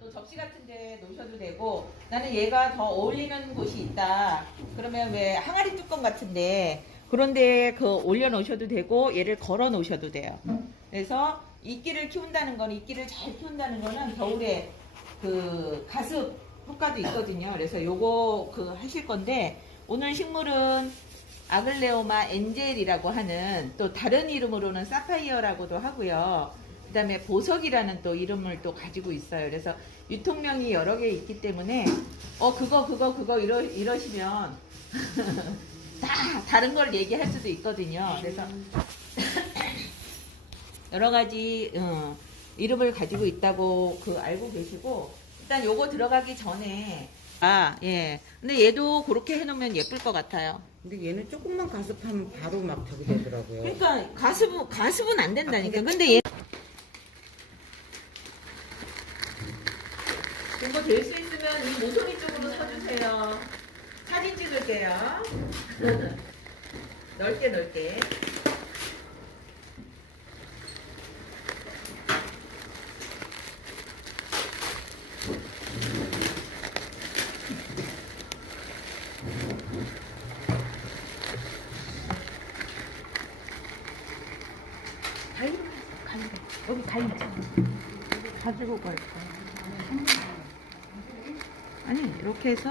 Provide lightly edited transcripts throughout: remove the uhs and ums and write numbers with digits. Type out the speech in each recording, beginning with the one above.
또 접시 같은 데 놓으셔도 되고, 나는 얘가 더 어울리는 곳이 있다. 그러면 왜 항아리 뚜껑 같은데 그런데 그 올려 놓으셔도 되고, 얘를 걸어 놓으셔도 돼요. 그래서 이끼를 키운다는 건, 이끼를 잘 키운다는 거는 겨울에 그 가습 효과도 있거든요. 그래서 요거 그 하실 건데, 오늘 식물은 아글레오마 엔젤이라고 하는, 또 다른 이름으로는 사파이어라고도 하고요. 그 다음에 보석이라는 또 이름을 또 가지고 있어요. 그래서 유통명이 여러 개 있기 때문에 그거 이러시면 다 다른 걸 얘기할 수도 있거든요. 그래서 여러 가지 이름을 가지고 있다고 알고 계시고, 일단 요거 들어가기 전에 예. 근데 얘도 그렇게 해놓으면 예쁠 것 같아요. 근데 얘는 조금만 가습하면 바로 막 저기 되더라고요. 그러니까 가습은 안 된다니까. 근데 얘 공부 될 수 있으면 이 모서리 쪽으로 서주세요. 사진 찍을게요. 넓게. 여기 다 있잖아. 가지고 갈 거야. 아니, 이렇게 해서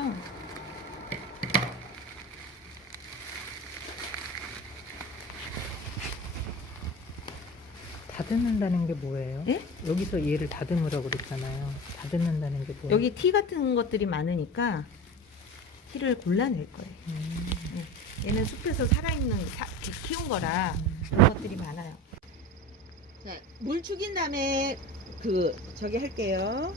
다듬는다는 게 뭐예요? 예? 여기서 얘를 다듬으라고 그랬잖아요. 다듬는다는 게 뭐예요? 여기 티 같은 것들이 많으니까 티를 골라낼 거예요. 네. 얘는 숲에서 살아있는 키운 거라 그런 것들이 많아요. 자, 물 죽인 다음에 저기 할게요.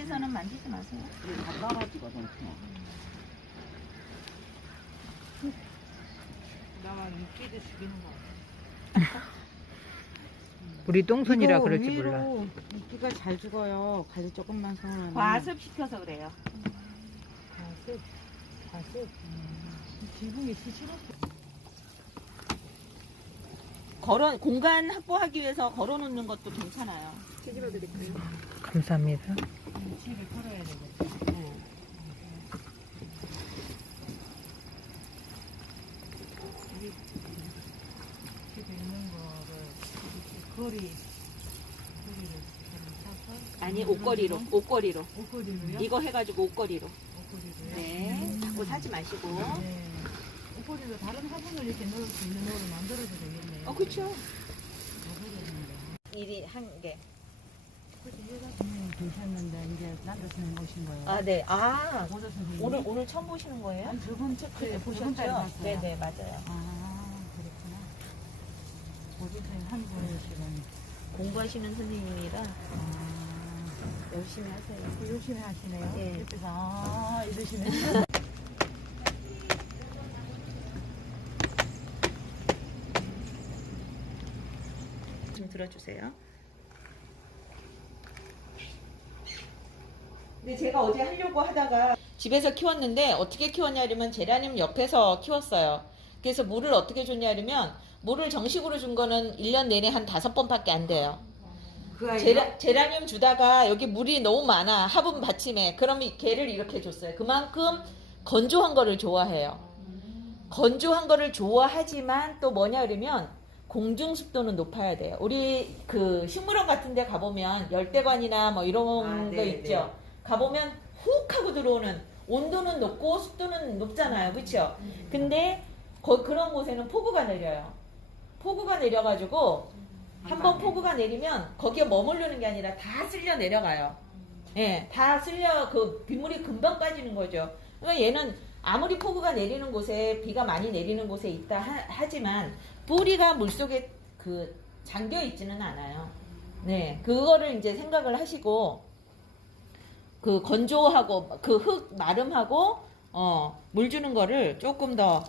에서는 만지지 마세요. 다 따라지거든. 나 이끼도 죽이는 거 같아. 우리 똥손이라 이거 그럴지 의외로 몰라. 이끼가 잘 죽어요. 관리 조금만 서면. 과습시켜서 그래요. 가습. 지붕이 시시럽게. 공간 확보하기 위해서 걸어놓는 것도 괜찮아요. 찌질러 드릴까요? 감사합니다. 집에 걸어야 되겠다. 집에 있는 거를 거리를 사서 아니, 옷걸이로. 옷걸이로요? 이거 해가지고 옷걸이로. 옷걸이로요? 네. 자꾸 사지 마시고. 네. 옷걸이로 다른 화분을 이렇게 넣을 수 있는 거를 만들어도 되겠네요. 그쵸. 일이 한 개. 계셨는데 이제 남자 선생님 오신 거예요. 아, 네. 아, 보조 선생님. 오늘 처음 보시는 거예요? 아니 저번 체크에 보셨죠? 네네, 맞아요. 아 그렇구나. 보조 선생님 한 분이시면 공부하시는 선생님이라 열심히 하세요. 열심히 하시네요. 네. 옆에서 이러시네. 좀 들어주세요. 근데 제가 어제 하려고 하다가 집에서 키웠는데 어떻게 키웠냐면 제라늄 옆에서 키웠어요. 그래서 물을 어떻게 줬냐면 물을 정식으로 준 거는 1년 내내 한 5번밖에 안 돼요. 그 제라늄 주다가 여기 물이 너무 많아. 화분 받침에. 그러면 걔를 이렇게 줬어요. 그만큼 건조한 거를 좋아해요. 건조한 거를 좋아하지만 또 뭐냐 그러면 공중 습도는 높아야 돼요. 우리 식물원 같은 데 가보면 열대관이나 뭐 이런 거 있죠. 가보면 훅 하고 들어오는, 온도는 높고 습도는 높잖아요. 그렇죠? 근데 그런 곳에는 폭우가 내려요. 폭우가 내려가지고 한번 폭우가 내리면 거기에 머무르는 게 아니라 다 쓸려 내려가요. 예, 다 쓸려 빗물이 금방 빠지는 거죠. 그러니까 얘는 아무리 폭우가 내리는 곳에, 비가 많이 내리는 곳에 있다 하지만 뿌리가 물속에 잠겨 있지는 않아요. 네, 그거를 이제 생각을 하시고 건조하고 흙 마름하고 물 주는 거를 조금 더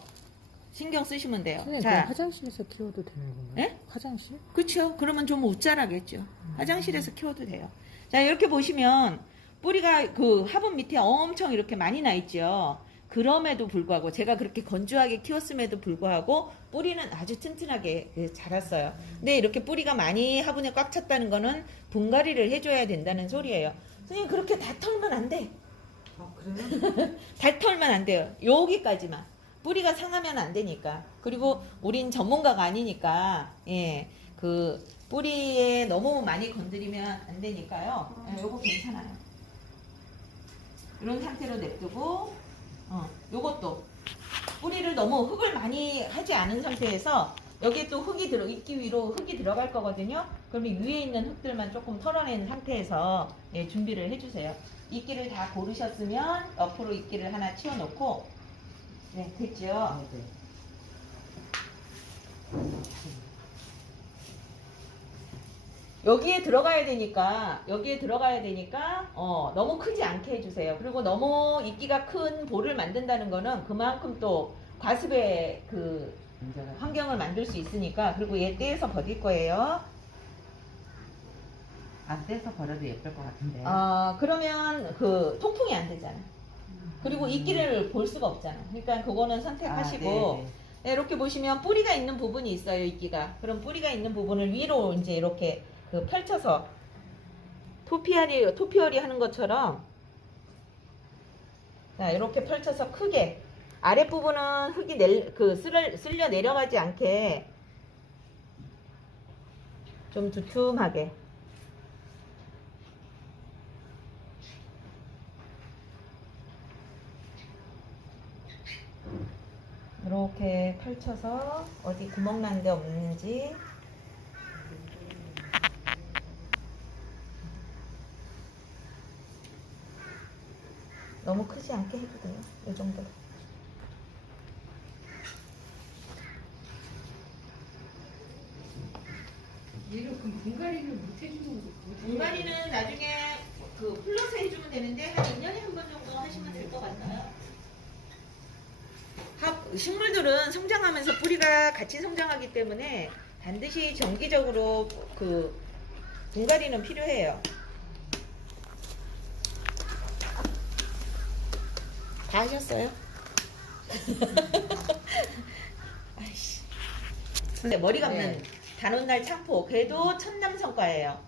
신경 쓰시면 돼요. 선생님, 자, 화장실에서 키워도 되는 건가요? 예? 화장실? 그렇죠. 그러면 좀 웃자라겠죠. 화장실에서 키워도 돼요. 자, 이렇게 보시면 뿌리가 화분 밑에 엄청 이렇게 많이 나 있죠. 그럼에도 불구하고 제가 그렇게 건조하게 키웠음에도 불구하고 뿌리는 아주 튼튼하게 자랐어요. 근데 이렇게 뿌리가 많이 화분에 꽉 찼다는 거는 분갈이를 해줘야 된다는 소리예요. 선생님 그렇게 다 털면 안 돼. 아, 그래요? 다 털면 안 돼요. 여기까지만. 뿌리가 상하면 안 되니까. 그리고 우린 전문가가 아니니까 그 뿌리에 너무 많이 건드리면 안 되니까요. 요거 괜찮아요. 이런 상태로 냅두고 요것도 뿌리를 너무 흙을 많이 하지 않은 상태에서 여기에 또 이끼 위로 흙이 들어갈 거거든요. 그러면 위에 있는 흙들만 조금 털어낸 상태에서 준비를 해주세요. 이끼를 다 고르셨으면 옆으로 이끼를 하나 치워놓고 됐죠? 네. 여기에 들어가야 되니까 너무 크지 않게 해주세요. 그리고 너무 이끼가 큰 볼을 만든다는 거는 그만큼 또 과습의 그 환경을 만들 수 있으니까. 그리고 얘 떼서 버릴 거예요. 안 떼서 버려도 예쁠 것 같은데. 그러면 그 통풍이 안 되잖아. 그리고 이끼를 볼 수가 없잖아. 그러니까 그거는 선택하시고 이렇게 보시면 뿌리가 있는 부분이 있어요. 이끼가. 그럼 뿌리가 있는 부분을 위로 이제 이렇게 그 펼쳐서 토피어리 하는 것처럼 자, 이렇게 펼쳐서 크게 아랫부분은 흙이 쓸려 내려가지 않게 좀 두툼하게 이렇게 펼쳐서 어디 구멍 난 데 없는지 너무 크지 않게 해도 돼요. 이 정도. 얘를 그럼 분갈이를 못 해주는 거 분갈이는 나중에 그 플러스 해주면 되는데 한 2년에 한 번 정도 하시면 될 것 같아요. 식물들은 성장하면서 뿌리가 같이 성장하기 때문에 반드시 정기적으로 그 분갈이는 필요해요. 다 하셨어요? 아이씨. 근데 머리 감는 단오날 창포 그래도 천남성과예요.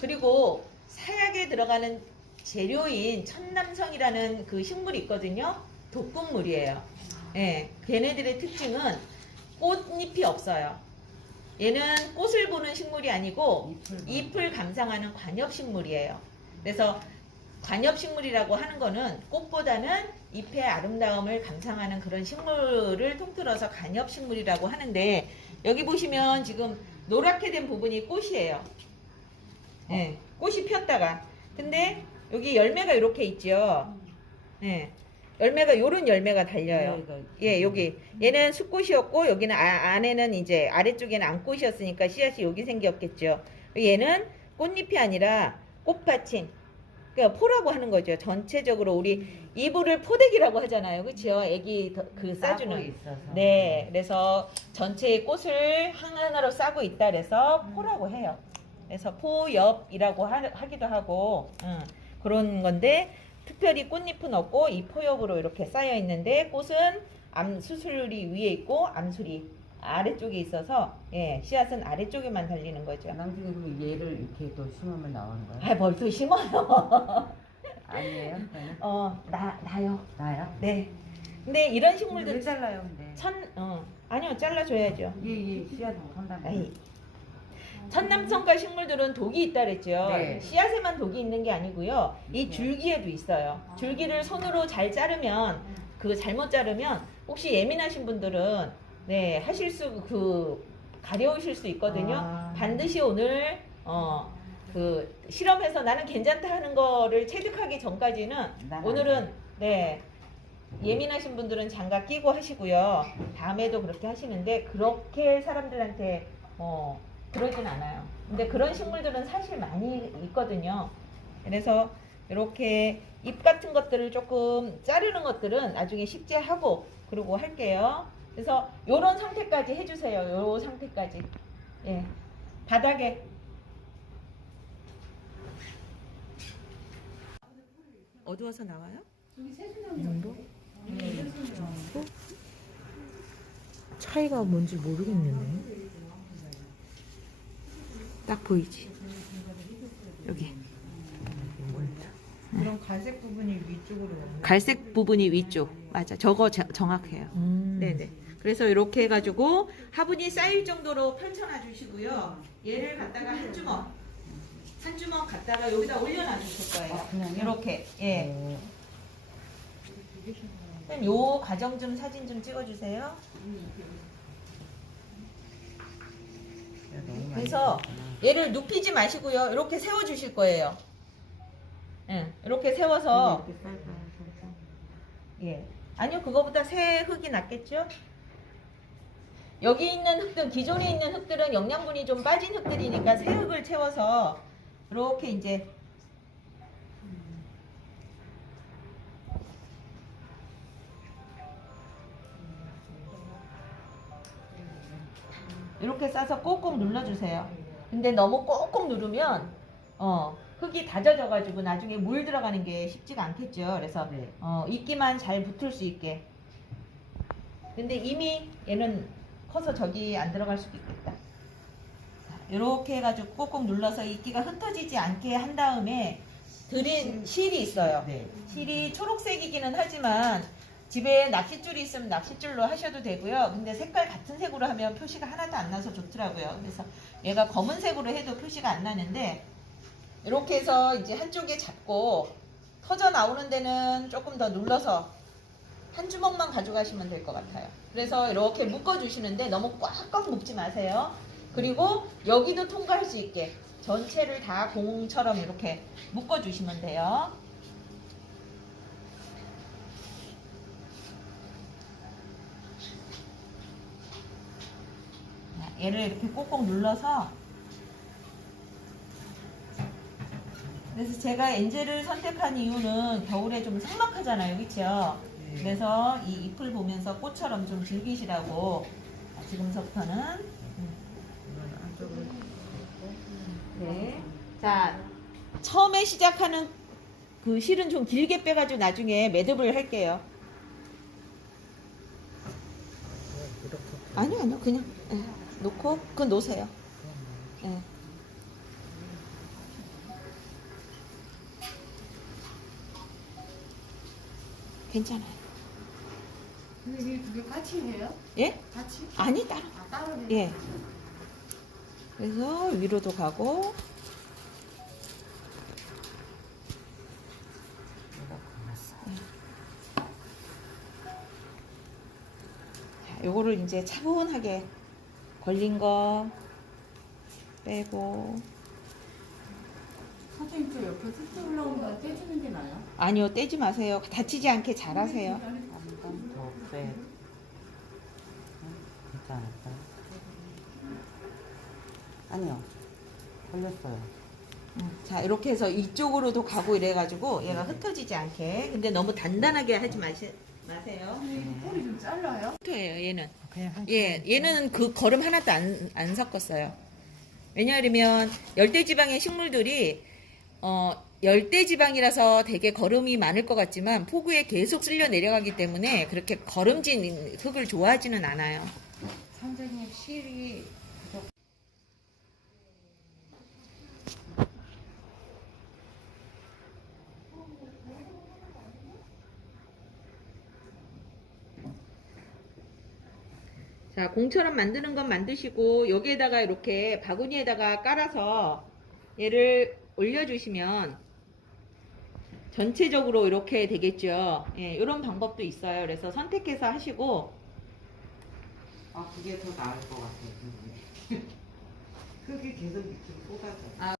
그리고 사약에 들어가는 재료인 천남성이라는 그 식물이 있거든요. 독극물이에요. 걔네들의 특징은 꽃잎이 없어요. 얘는 꽃을 보는 식물이 아니고 잎을 감상하는 관엽식물이에요. 그래서 관엽식물이라고 하는 거는 꽃보다는 잎의 아름다움을 감상하는 그런 식물을 통틀어서 관엽식물이라고 하는데 여기 보시면 지금 노랗게 된 부분이 꽃이에요. 꽃이 폈다가 근데 여기 열매가 이렇게 있죠. 열매가 요런 열매가 달려요. 여기 얘는 수꽃이었고 여기는 안에는 이제 아래쪽에는 암꽃이었으니까 씨앗이 여기 생겼겠죠. 얘는 꽃잎이 아니라 꽃받침. 그러니까 포라고 하는 거죠. 전체적으로 우리 이불을 포대기라고 하잖아요. 그렇죠? 애기 그 싸주는. 네. 그래서 전체의 꽃을 하나하나로 싸고 있다 그래서 포라고 해요. 그래서 포엽이라고 하기도 하고 그런 건데 특별히 꽃잎은 없고 이 포엽으로 이렇게 쌓여 있는데 꽃은 수술이 위에 있고 암술이 아래쪽에 있어서 씨앗은 아래쪽에만 달리는 거죠. 나중에 그럼 얘를 이렇게 또 심으면 나오는 거야? 뭘 또 심어요? 아니에요? 나요. 나야? 네. 근데 이런 왜 식물들 잘라요 근데? 아니요 잘라줘야죠. 얘 씨앗 한다며. 아이. 천남성과 식물들은 독이 있다 그랬죠. 네. 씨앗에만 독이 있는 게 아니고요. 이 줄기에도 있어요. 줄기를 손으로 잘 자르면 잘못 자르면 혹시 예민하신 분들은 가려우실 수 있거든요. 반드시 오늘 실험해서 나는 괜찮다 하는 거를 체득하기 전까지는 오늘은 예민하신 분들은 장갑 끼고 하시고요. 다음에도 그렇게 하시는데 그렇게 사람들한테 그러진 않아요. 근데 그런 식물들은 사실 많이 있거든요. 그래서 이렇게 잎 같은 것들을 조금 자르는 것들은 나중에 식재하고 그러고 할게요. 그래서 요런 상태까지 해주세요. 요 상태까지. 바닥에. 어두워서 나와요? 이 정도? 차이가 뭔지 모르겠는데. 딱 보이지? 여기. 그럼 갈색 부분이 위쪽으로 넘는 갈색 부분이 위쪽. 맞아. 저거 정확해요. 네네. 그래서 이렇게 해가지고 화분이 쌓일 정도로 펼쳐놔 주시고요. 얘를 갖다가 한 주먹 갖다가 여기다 올려놔 주실 거예요. 그냥요? 이렇게. 예. 그럼 요 과정 좀 사진 좀 찍어주세요. 그래서 얘를 눕히지 마시고요. 이렇게 세워 주실 거예요. 예. 이렇게 세워서 예. 아니요, 그거보다 새 흙이 낫겠죠? 여기 있는 흙들, 기존에 있는 흙들은 영양분이 좀 빠진 흙들이니까 새 흙을 채워서 이렇게 이제 이렇게 싸서 꼭꼭 눌러주세요. 근데 너무 꼭꼭 누르면 흙이 다 젖어가지고 나중에 물 들어가는 게 쉽지가 않겠죠. 그래서 이끼만 잘 붙을 수 있게. 근데 이미 얘는 커서 저기 안 들어갈 수도 있겠다. 이렇게 해가지고 꼭꼭 눌러서 이끼가 흩어지지 않게 한 다음에 드린 실이 있어요. 네. 실이 초록색이기는 하지만 집에 낚싯줄이 있으면 낚싯줄로 하셔도 되고요. 근데 색깔 같은 색으로 하면 표시가 하나도 안 나서 좋더라고요. 그래서 얘가 검은색으로 해도 표시가 안 나는데 이렇게 해서 이제 한쪽에 잡고 터져 나오는 데는 조금 더 눌러서 한 주먹만 가져가시면 될 것 같아요. 그래서 이렇게 묶어주시는데 너무 꽉꽉 묶지 마세요. 그리고 여기도 통과할 수 있게 전체를 다 공처럼 이렇게 묶어주시면 돼요. 얘를 이렇게 꼭꼭 눌러서 그래서 제가 엔젤을 선택한 이유는 겨울에 좀 삭막하잖아요, 그렇죠? 그래서 이 잎을 보면서 꽃처럼 좀 즐기시라고 지금서부터는 네. 자, 처음에 시작하는 그 실은 좀 길게 빼가지고 나중에 매듭을 할게요. 아니요, 그냥 놓고 그건 놓으세요. 예. 괜찮아요. 근데 이게 두 개 같이 해요? 예? 같이? 아니, 따로. 아, 따로 해요? 예. 그래서 위로도 가고. 자, 요거를 이제 차분하게 걸린 거 빼고. 선생님 저 옆에 툭툭 올라오는 거 떼주는 게 나아요? 아니요, 떼지 마세요. 다치지 않게 잘하세요. 한번 더 빼. 괜찮을까? 아니요. 걸렸어요. 자, 이렇게 해서 이쪽으로도 가고 이래가지고 얘가 흩어지지 않게. 근데 너무 단단하게 하지 마세요. 꼬리 좀 잘라요? 흩어예요, 얘는. 그냥 한 예, 얘는 그 거름 하나도 안 섞었어요. 왜냐하면 열대지방의 식물들이 열대지방이라서 되게 거름이 많을 것 같지만 폭우에 계속 쓸려 내려가기 때문에 그렇게 거름진 흙을 좋아하지는 않아요. 선생님 실이 자, 공처럼 만드는 건 만드시고 여기에다가 이렇게 바구니에다가 깔아서 얘를 올려주시면 전체적으로 이렇게 되겠죠. 예, 이런 방법도 있어요. 그래서 선택해서 하시고 아, 그게 더 나을 것 같아요. 그게 계속 밑으로 쏟아져. 아,